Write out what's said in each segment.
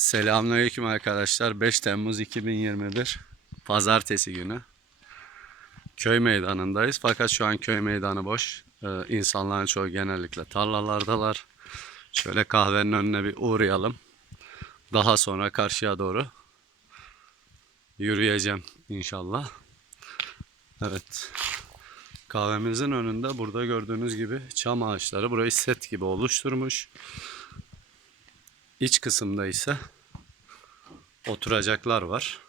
Selamünaleyküm arkadaşlar. 5 Temmuz 2021 Pazartesi günü. Köy meydanındayız. Fakat şu an köy meydanı boş. Ee, insanların çoğu genellikle tarlalardalar. Şöyle kahvenin önüne bir uğrayalım. Daha sonra karşıya doğru yürüyeceğim inşallah. Evet. Kahvemizin önünde burada gördüğünüz gibi çam ağaçları burayı set gibi oluşturmuş. İç kısımda ise oturacaklar var.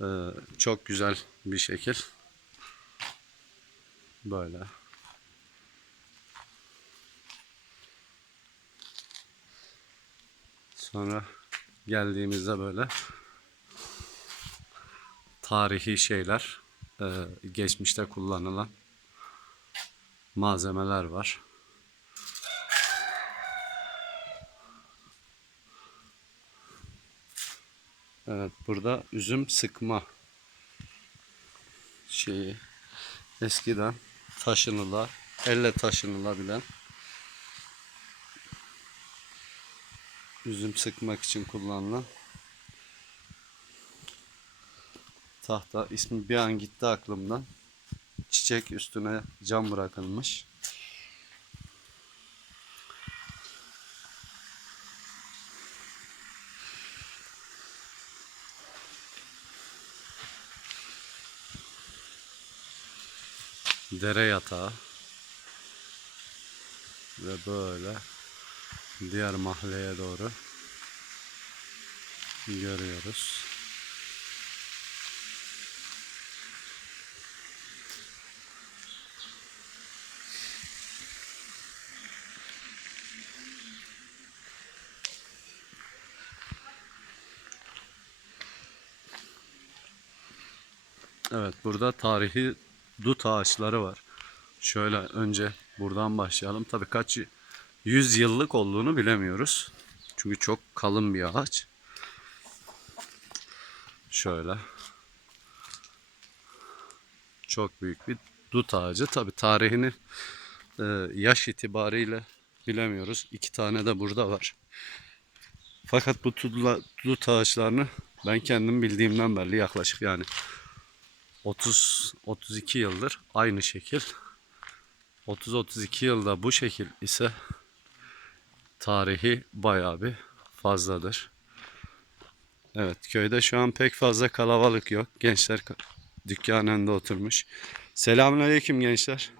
Ee, çok güzel bir şekil. Böyle. Sonra geldiğimizde böyle tarihi şeyler, e, geçmişte kullanılan malzemeler var. Evet burada üzüm sıkma şeyi. Eskiden taşınıla elle taşınılabilen üzüm sıkmak için kullanılan tahta. İsmi bir an gitti aklımdan. Çiçek üstüne cam bırakılmış dere yatağı ve böyle diğer mahalleye doğru görüyoruz. Evet burada tarihi dut ağaçları var. Şöyle önce buradan başlayalım. Tabii kaç yüz yıllık olduğunu bilemiyoruz. Çünkü çok kalın bir ağaç. Şöyle. Çok büyük bir dut ağacı. Tabii tarihini e, yaş itibariyle bilemiyoruz. İki tane de burada var. Fakat bu tudla- dut ağaçlarını ben kendim bildiğimden belli yaklaşık yani 30 32 yıldır aynı şekil. 30 32 yılda bu şekil ise tarihi bayağı bir fazladır. Evet köyde şu an pek fazla kalabalık yok. Gençler ka- dükkanın önünde oturmuş. Selamünaleyküm gençler.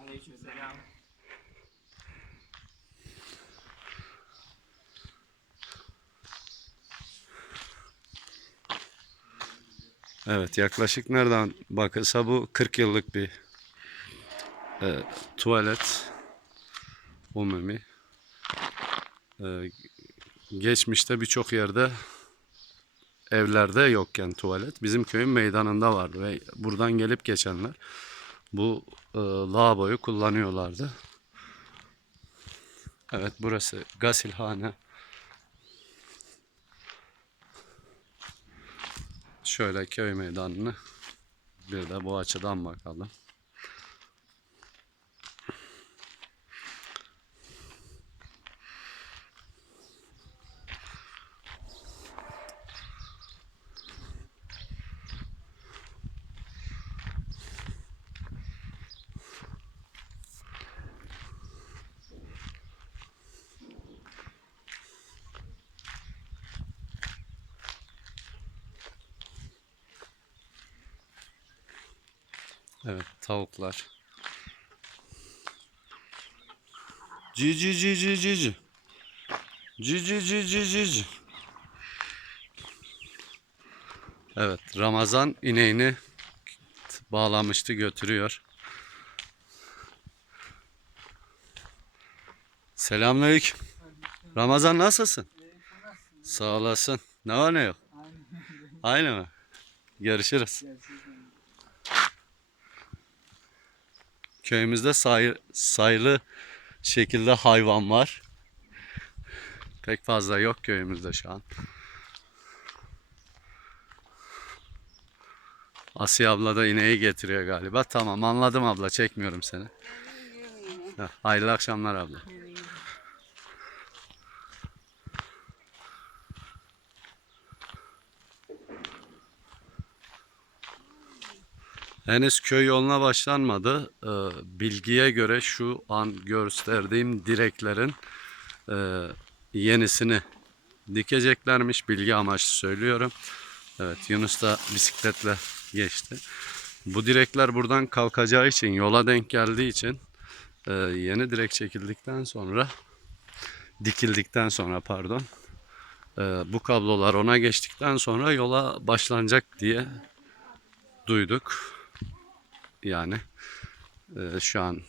Evet yaklaşık nereden bakılsa bu 40 yıllık bir e, tuvalet umumi. E, geçmişte birçok yerde evlerde yokken tuvalet bizim köyün meydanında vardı ve buradan gelip geçenler bu e, lavaboyu kullanıyorlardı. Evet burası gasilhane. Şöyle köy meydanını bir de bu açıdan bakalım. Evet tavuklar. Cici cici cici. Cici cici cici. Evet Ramazan ineğini bağlamıştı götürüyor. Selamünaleyküm. Ramazan nasılsın? Sağ olasın. Ne var ne yok? Aynı mı? Görüşürüz. Köyümüzde say, sayılı şekilde hayvan var. Pek fazla yok köyümüzde şu an. Asiye abla da ineği getiriyor galiba. Tamam anladım abla çekmiyorum seni. Hayırlı akşamlar abla. Henüz köy yoluna başlanmadı. Ee, bilgiye göre şu an gösterdiğim direklerin e, yenisini dikeceklermiş. Bilgi amaçlı söylüyorum. Evet Yunus da bisikletle geçti. Bu direkler buradan kalkacağı için yola denk geldiği için e, yeni direk çekildikten sonra dikildikten sonra pardon e, bu kablolar ona geçtikten sonra yola başlanacak diye duyduk. Yani e, şu an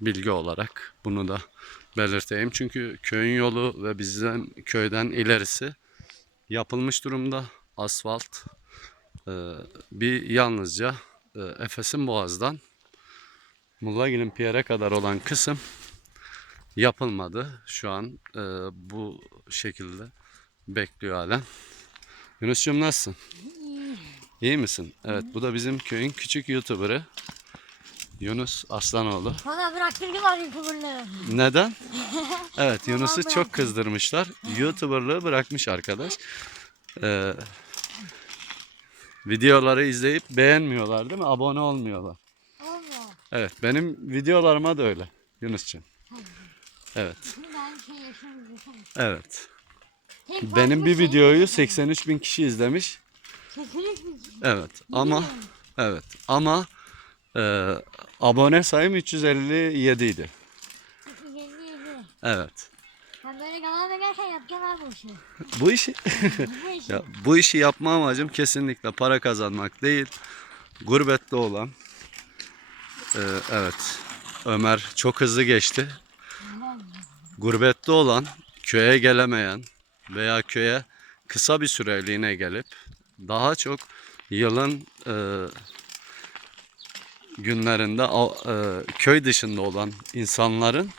bilgi olarak bunu da belirteyim. Çünkü köyün yolu ve bizden köyden ilerisi yapılmış durumda. Asfalt e, bir yalnızca e, Efes'in Boğaz'dan Mullagil'in Pierre'e kadar olan kısım yapılmadı. Şu an e, bu şekilde bekliyor halen. Yunus'cum nasılsın? İyi misin? Evet bu da bizim köyün küçük YouTuber'ı. Yunus Aslanoğlu. Bana bıraktırdılar YouTuber'lığı. Neden? Evet Yunus'u çok kızdırmışlar. YouTuber'lığı bırakmış arkadaş. Ee, videoları izleyip beğenmiyorlar değil mi? Abone olmuyorlar. Olmuyor. Evet benim videolarıma da öyle Yunus'cum. Evet. Ben şey yaşıyorum. yaşıyorum. Evet. Tek Benim bir şey- videoyu 83 bin kişi izlemiş. Mi? Evet ama evet ama e, abone sayım 357 idi. Yedi yedi. Evet. Ben böyle kanala gelirken yapacağım abi bu işi. Bu işi Bu işi. Ya bu işi yapma amacım kesinlikle para kazanmak değil. Gurbette olan Ee, evet Ömer çok hızlı geçti. Gurbette olan, köye gelemeyen veya köye kısa bir süreliğine gelip daha çok yılın e, günlerinde e, köy dışında olan insanların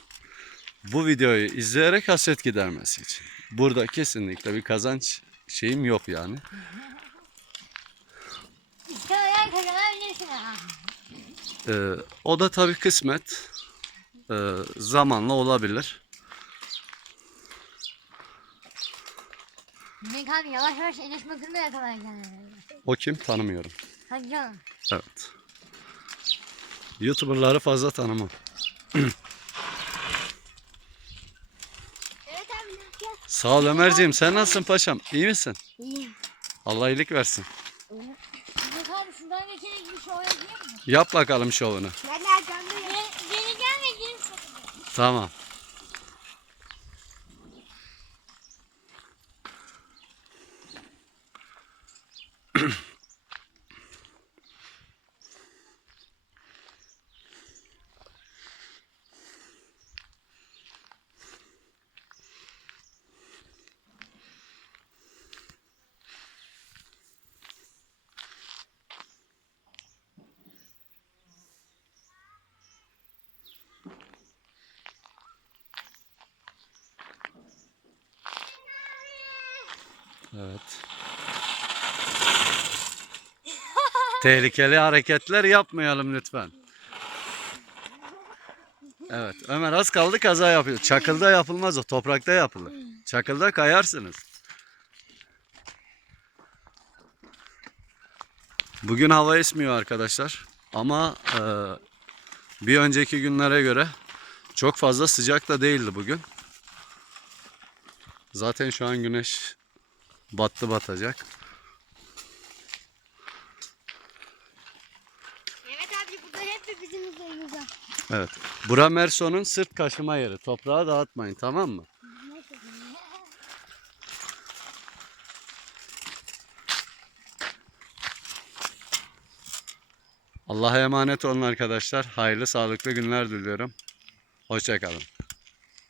bu videoyu izleyerek hasret gidermesi için. Burada kesinlikle bir kazanç şeyim yok yani. Ee, o da tabii kısmet. Ee, zamanla olabilir. Demek abi yavaş yavaş Enes Batur'u da yakalayacaksın herhalde. O kim tanımıyorum. Hadi canım. Evet. YouTuber'ları fazla tanımam. Evet abi gel. Sağ ol Ömerciğim. Sen nasılsın paşam? İyi misin? İyi. Allah iyilik versin. Demek abi şuradan geçerek bir şey oynayayım mı? Yap bakalım şovunu. Ben nereden duyuyorum? Geleceğim ve gelin Tamam. Evet. Tehlikeli hareketler yapmayalım lütfen. Evet Ömer az kaldı kaza yapıyor. Çakılda yapılmaz o toprakta yapılır. Çakılda kayarsınız. Bugün hava esmiyor arkadaşlar. Ama e, bir önceki günlere göre çok fazla sıcak da değildi bugün. Zaten şu an güneş battı batacak. Evet abi burada hep bizim üzerimize. Evet. Bura Merso'nun sırt kaşıma yeri. Toprağı dağıtmayın tamam mı? Allah'a emanet olun arkadaşlar. Hayırlı sağlıklı günler diliyorum. Hoşçakalın.